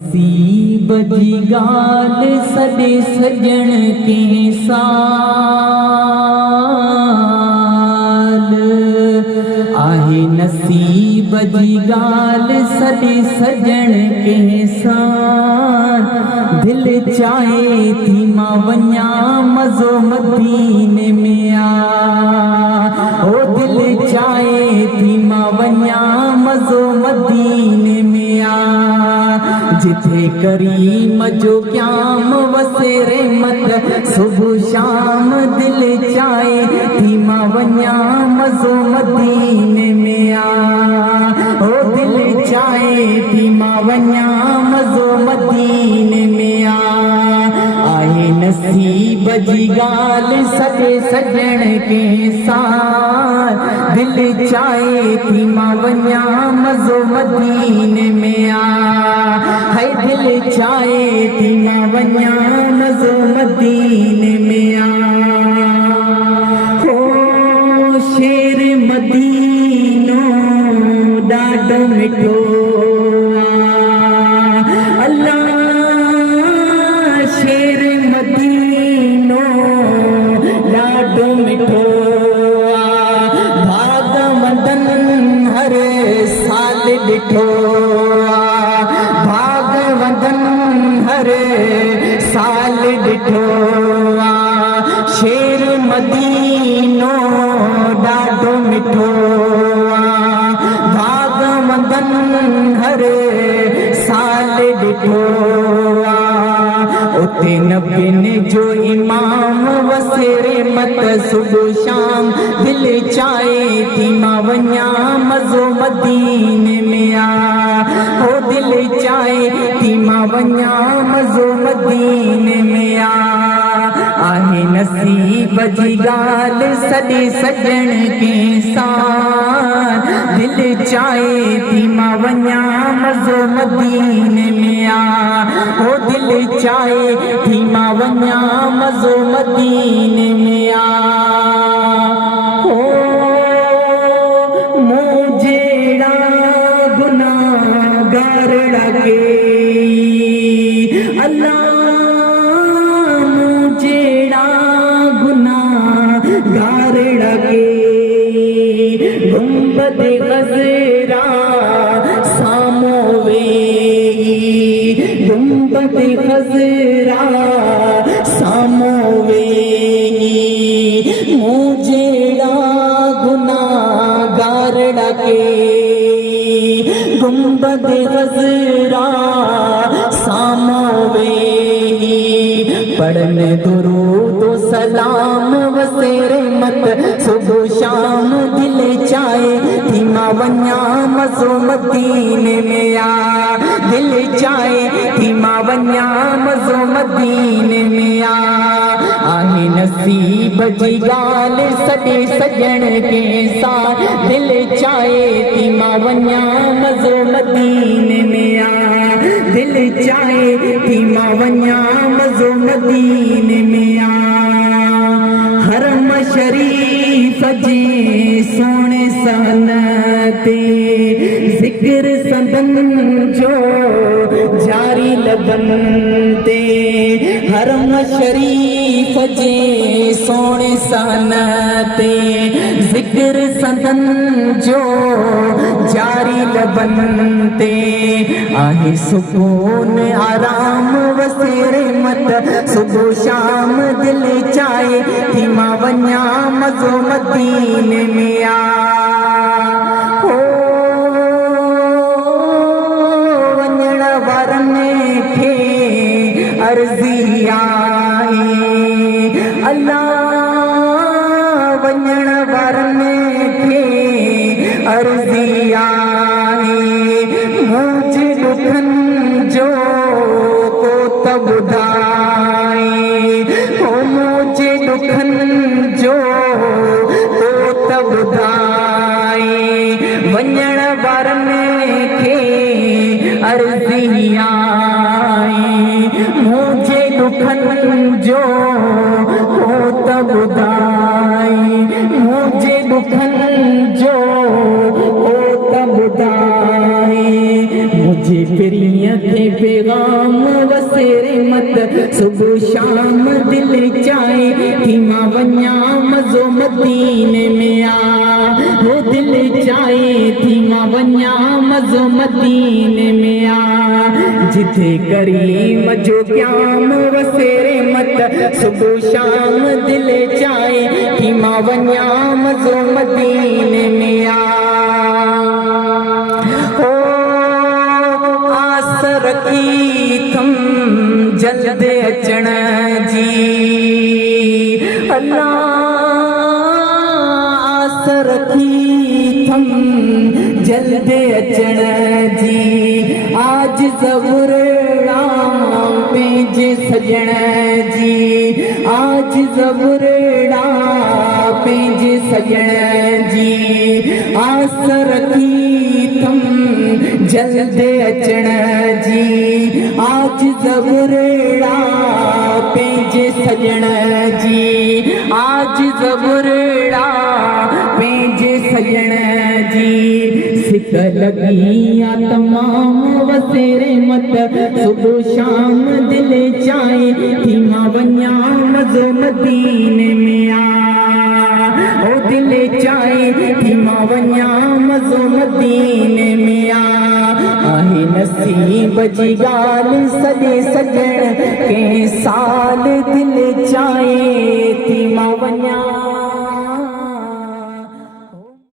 नसीब जी गाल सॾे सजण के साल आहे। नसीब जी गाल सॾे सजण के साल दिल चाहे थी मां वञा मज़ो मदीने में आ। ओ दिल चाहे थी मां वञा मज़ो मदीने में आ। जिथे करीम जो क़याम वसे रहमत सुबह शाम दिल चाहे थी मां वञा मज़ो मदीने में आ। ओ दिल चाहे थी मां वञा मज़ो मदीने में आ। आहे नसीब जी गाल सॾे सजण के साल दिल चाहे थी मां वञा मज़ो मदीने में आ। है दिल चाहे थी मां वञा मज़ो मदीने में आ। हो शेर मदीनो ॾाढो मिठो आ। अल्लाह शेर मदीनो ॾाढो मिठो आ। भागवंदन हर साल ॾिठो आ। भागवंदन हर साल ॾिठो आ। शेर मदीनो ॾाढो मिठो आ। भागवंदन हर साल ॾिठो आ। उते नबियुनि जो इमाम वसे रहमत सुबह शाम दिल चाहे थी मां वञा मज़ो मदीने में आ। ओ दिल चाहे थी मां वञा मज़ो मदीने में आ। आहे नसीब जी गाल सॾे सजण के साल दिल चाहे थी मां वञा मज़ो मदीने में आ। ओ दिल चाहे थी मां वञा मज़ो मदीने में आ। ओ मूं जहिड़ा गुनाहगार लॻे अल्लाह मूं जहिड़ा गुनाहगार लॻे गुंबद ख़ज़रा साम्हूं वेही गुंबद ख़ज़रा साम्हूं वेही मूं जहिड़ा गुनाहगार लॻे गुंबद ख़ज़रा साम्हूं वेही पढ़न दुरूद सलाम वसे रहमत सुबह शाम दिल चाहे थी मां वञा मज़ो मदीने में आ। दिल चाहे थी मां वञा मज़ो मदीने में आ। आहे नसीब जी गाल सॾे सजण के साल दिल चाहे थी मां वञा मज़ो मदीने में आ। दिल चाहे थी मां वञा मज़ो मदीने में आ। हरम शरीफ जे सोणे सन ते ज़िक्र संदन जो जारी लबन ते हरम शरीफ जे सोणे सन ते ज़िक्र संदन जो जारी लबन ते आहे सुकून आराम वसे रहमत सुबह शाम दिल चाहे थी मां वञा मज़ो मदीने में आ। हो वञण वारनि खे अर्ज़ी आहे अल्लाह वञण वारनि खे अर्ज़ी आहे मुंहिंजे दुखनि जो को त ॿुधाए हो मुंहिंजे दुखनि जो को त ॿुधाए वञण वारनि खे अर्ज़ी आहे मुंहिंजे दुखनि जो को त ॿुधाए मुंहिंजे दुखनि जो को त ॿुधाए मुझे फिरिया के गाम वसेरे मत सुबह शाम दिल चाहे थी मां वन्या मज़ो मदीने में आ वो दिल चाहे थी मां वन्या मज़ो मदीने में आ जिथे करीम जो क़याम वसेरे मत सुबह शाम दिल चाहे थी मां वन्या मज़ो मदीने में आ रखी थम जल्द अचण जी अल्लाह आस रखी थम जल्द अचण जी आज ज़बुरड़ा पंहिंजे सजण जी आज ज़बुरड़ा पंहिंजे सजण जी आस रखी थम जल्द अचण जी आज ज़बुरड़ा पंहिंजे सजण जी आज ज़बुरड़ा पंहिंजे सजण जी सिक लगी आ तमाम वसेरे मत सुबह शाम दिल चाहे थी मां वन्या मज़ो मदीने में आ ओ दिल चाहे थी मां वन्या मज़ो मदीने में आ आहे नसीब जी ॻाल्हि सॼे सॼण कंहिं साल दिल चाहे थी मां वन्या